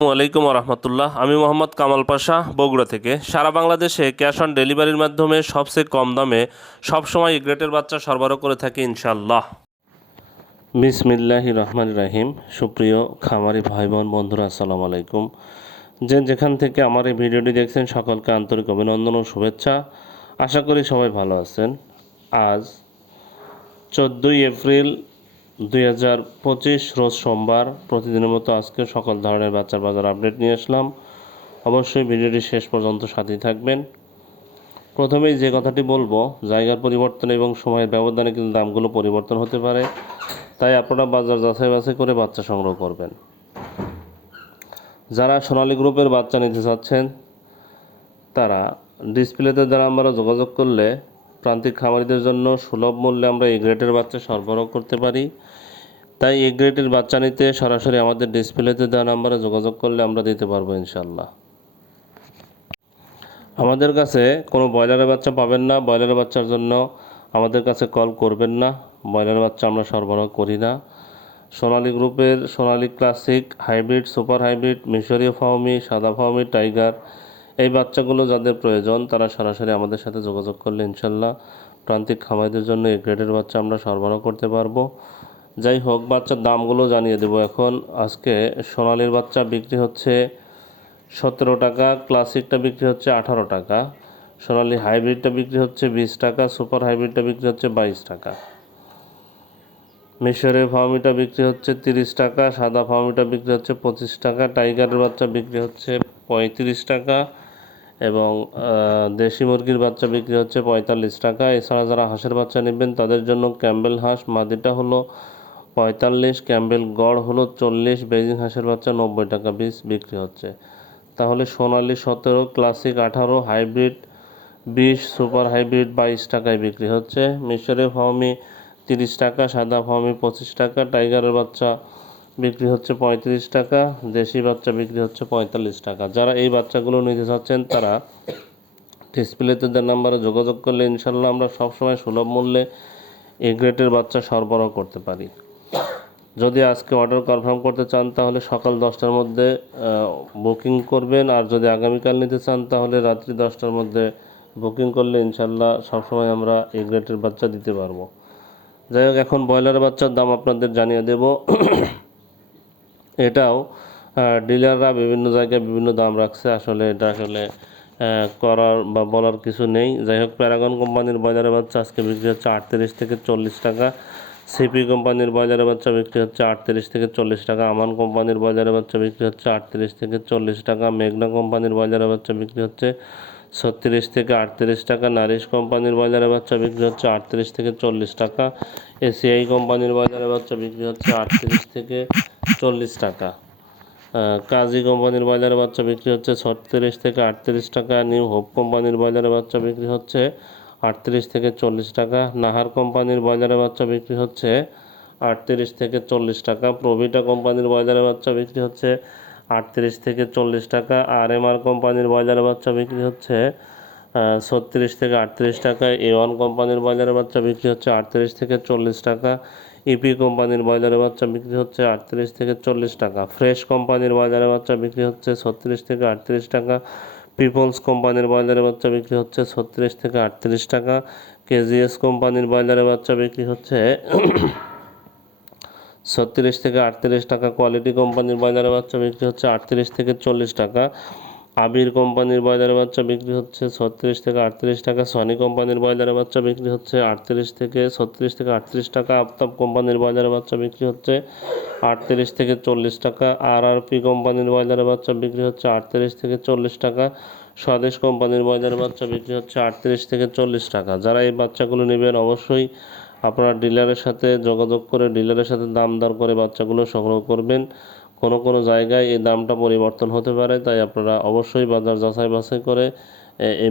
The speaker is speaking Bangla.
আসসালামু আলাইকুম রহমতুল্লাহ। আমি মোহাম্মদ কামাল পাশা, বগুড়া থেকে। সারা বাংলাদেশে ক্যাশ অন ডেলিভারির মাধ্যমে সবচেয়ে কম দামে সবসময় এ গ্রেটের বাচ্চা সরবরাহ করে থাকি ইনশাল্লাহ। বিসমিল্লাহির রহমানির রহিম। সুপ্রিয় খামারি ভাই বোন বন্ধুরা, আসসালামু আলাইকুম। যেখান থেকে আমার এই ভিডিওটি দেখছেন সকলকে আন্তরিক অভিনন্দন ও শুভেচ্ছা। আশা করি সবাই ভালো আছেন। আজ 14ই এপ্রিল 2025 রোজ সোমবার। প্রতিদিনের মতো আজকে সকল ধরনের বাচ্চার বাজার আপডেট নিয়ে আসলাম। অবশ্যই ভিডিওটি শেষ পর্যন্ত সাথেই থাকবেন। প্রথমেই যে কথাটি বলবো, জায়গার পরিবর্তন এবং সময়ের ব্যবধানে কিন্তু দামগুলো পরিবর্তন হতে পারে, তাই আপনারা বাজার যাচাই বাছাই করে বাচ্চা সংগ্রহ করবেন। যারা সোনালী গ্রুপের বাচ্চা নিতে চাচ্ছেন তারা ডিসপ্লেতে দ্বারা আমরা যোগাযোগ করলে প্রান্তিক খামারিদের জন্য সুলভ মূল্যে আমরা এই গ্রেডের বাচ্চা সরবরাহ করতে পারি। তাই এই গ্রেডের বাচ্চা নিতে সরাসরি আমাদের ডিসপ্লেতে দেওয়া নাম্বারে যোগাযোগ করলে আমরা দিতে পারবো ইনশাল্লাহ। আমাদের কাছে কোনো ব্রয়লারের বাচ্চা পাবেন না। ব্রয়লারের বাচ্চার জন্য আমাদের কাছে কল করবেন না। ব্রয়লারের বাচ্চা আমরা সরবরাহ করি না। সোনালী গ্রুপের সোনালী ক্লাসিক, হাইব্রিড, সুপার হাইব্রিড, মিশরীয় ফাউমি, সাদা ফাউমি, টাইগার, এই বাচ্চাগুলো যাদের প্রয়োজন তারা সরাসরি আমাদের সাথে যোগাযোগ করলে ইনশাল্লাহ প্রান্তিক খামারিদের জন্য এই গ্রেডের বাচ্চা আমরা সরবরাহ করতে পারবো। যাই হোক, বাচ্চার দামগুলো জানিয়ে দেবো এখন। আজকে সোনালীর বাচ্চা বিক্রি হচ্ছে 17 টাকা, ক্লাসিকটা বিক্রি হচ্ছে 18 টাকা, সোনালী হাইব্রিডটা বিক্রি হচ্ছে 20 টাকা, সুপার হাইব্রিডটা বিক্রি হচ্ছে 22 টাকা, মিশরের ফার্মিটা বিক্রি হচ্ছে 30 টাকা, সাদা ফার্মিটা বিক্রি হচ্ছে 25 টাকা, টাইগারের বাচ্চা বিক্রি হচ্ছে 35 টাকা এবং দেশি মুরগির বাচ্চা বিক্রি হচ্ছে 45 টাকা। এছাড়া যারা হাঁসের বাচ্চা নেবেন তাদের জন্য ক্যাম্বেল হাঁস মাদিটা হলো 45, ক্যাম্বেল গড় হলো 40, বেজিং হাঁসের বাচ্চা 90 টাকা পিস বিক্রি হচ্ছে। তাহলে সোনালী 17, ক্লাসিক 18, হাইব্রিড 20, সুপার হাইব্রিড 22 টাকায় বিক্রি হচ্ছে। মিশরের ফার্মি 30 টাকা, সাদা ফার্মি 25 টাকা, টাইগারের বাচ্চা বিক্রি হচ্ছে 35 টাকা, দেশি বাচ্চা বিক্রি হচ্ছে 45 টাকা। যারা এই বাচ্চাগুলো নিতে চাচ্ছেন তারা ডিসপ্লেতে দেওয়া নাম্বারে যোগাযোগ করলে ইনশাল্লাহ আমরা সবসময় সুলভ মূল্যে এ গ্রেডের বাচ্চা সরবরাহ করতে পারি। যদি আজকে অর্ডার কনফার্ম করতে চান তাহলে সকাল 10টার মধ্যে বুকিং করবেন, আর যদি আগামীকাল নিতে চান তাহলে রাত্রি 10টার মধ্যে বুকিং করলে ইনশাল্লাহ সবসময় আমরা এই গ্রেডের বাচ্চা দিতে পারবো। যাই হোক, এখন ব্রয়লারের বাচ্চার দাম আপনাদের জানিয়ে দেব। এটাও ডিলাররা বিভিন্ন জায়গায় বিভিন্ন দাম রাখছে, আসলে এটা আসলে করার বা বলার কিছু নেই। যাই হোক, প্যারাগন কোম্পানির ব্রয়লারের বাচ্চা আজকে বিক্রি হচ্ছে 38 থেকে 40 টাকা, সিপি কোম্পানির ব্রয়লারের বাচ্চা বিক্রি হচ্ছে 38 থেকে 40 টাকা, আমান কোম্পানির ব্রয়লারের বাচ্চা বিক্রি হচ্ছে 38 থেকে 40 টাকা, মেঘনা কোম্পানির ব্রয়লারের বাচ্চা বিক্রি হচ্ছে 36 থেকে 38 টাকা, নারিশ কোম্পানির ব্রয়লারের বাচ্চা বিক্রি হচ্ছে 38 থেকে 40 টাকা, এসিআই কোম্পানির ব্রয়লারের বাচ্চা বিক্রি হচ্ছে 38 থেকে 40 টাকা, কাজী কোম্পানির ব্রয়লারের বাচ্চা বিক্রি হচ্ছে 36 থেকে 38 টাকা, নিউ হোপ কোম্পানির ব্রয়লারের বাচ্চা বিক্রি হচ্ছে 38 থেকে 40 টাকা, নাহার কোম্পানির ব্রয়লারের বাচ্চা বিক্রি হচ্ছে 38 থেকে 40 টাকা, প্রভিটা কোম্পানির ব্রয়লারের বাচ্চা বিক্রি হচ্ছে 38 থেকে 40 টাকা, আরএমআর কোম্পানির ব্রয়লারের বাচ্চা বিক্রি হচ্ছে 36 থেকে 38 টাকা, A1 কোম্পানির ব্রয়লারের বাচ্চা বিক্রি হচ্ছে 38 থেকে 40 টাকা, ইপি কোম্পানির ব্রয়লারের বাচ্চা বিক্রি হচ্ছে 38 থেকে 40 টাকা, ফ্রেশ কোম্পানির ব্রয়লারের বাচ্চা বিক্রি হচ্ছে 36 থেকে 38 টাকা, পিপলস কোম্পানির ব্রয়লারের বাচ্চা বিক্রি হচ্ছে 36 থেকে 38 টাকা, কেজিএস কোম্পানির ব্রয়লারের বাচ্চা বিক্রি হচ্ছে 36 থেকে 38 টাকা, কোয়ালিটি কোম্পানির ব্রয়লারের বাচ্চা বিক্রি হচ্ছে 38 থেকে 40 টাকা, আবির কোম্পানির ব্রয়লারের বাচ্চা বিক্রি হচ্ছে 36 থেকে 38 টাকা, সনি কোম্পানির ব্রয়লারের বাচ্চা বিক্রি হচ্ছে 38 থেকে 36 থেকে 38 টাকা, আফতাব কোম্পানির ব্রয়লারের বাচ্চা বিক্রি হচ্ছে 38 থেকে 40 টাকা, আরআরপি কোম্পানির ব্রয়লারের বাচ্চা বিক্রি হচ্ছে 38 থেকে 40 টাকা, স্বদেশ কোম্পানির ব্রয়লারের বাচ্চা বিক্রি হচ্ছে 38 থেকে 40 টাকা। যারা এই বাচ্চাগুলো নেবেন অবশ্যই আপনারা ডিলারের সাথে যোগাযোগ করে ডিলারের সাথে দাম দর করে বাচ্চাগুলো সংগ্রহ করবেন। কোনো কোনো জায়গায় এই দামটা পরিবর্তন হতে পারে, তাই আপনারা অবশ্যই বাজার যাচাই বাছাই করে এই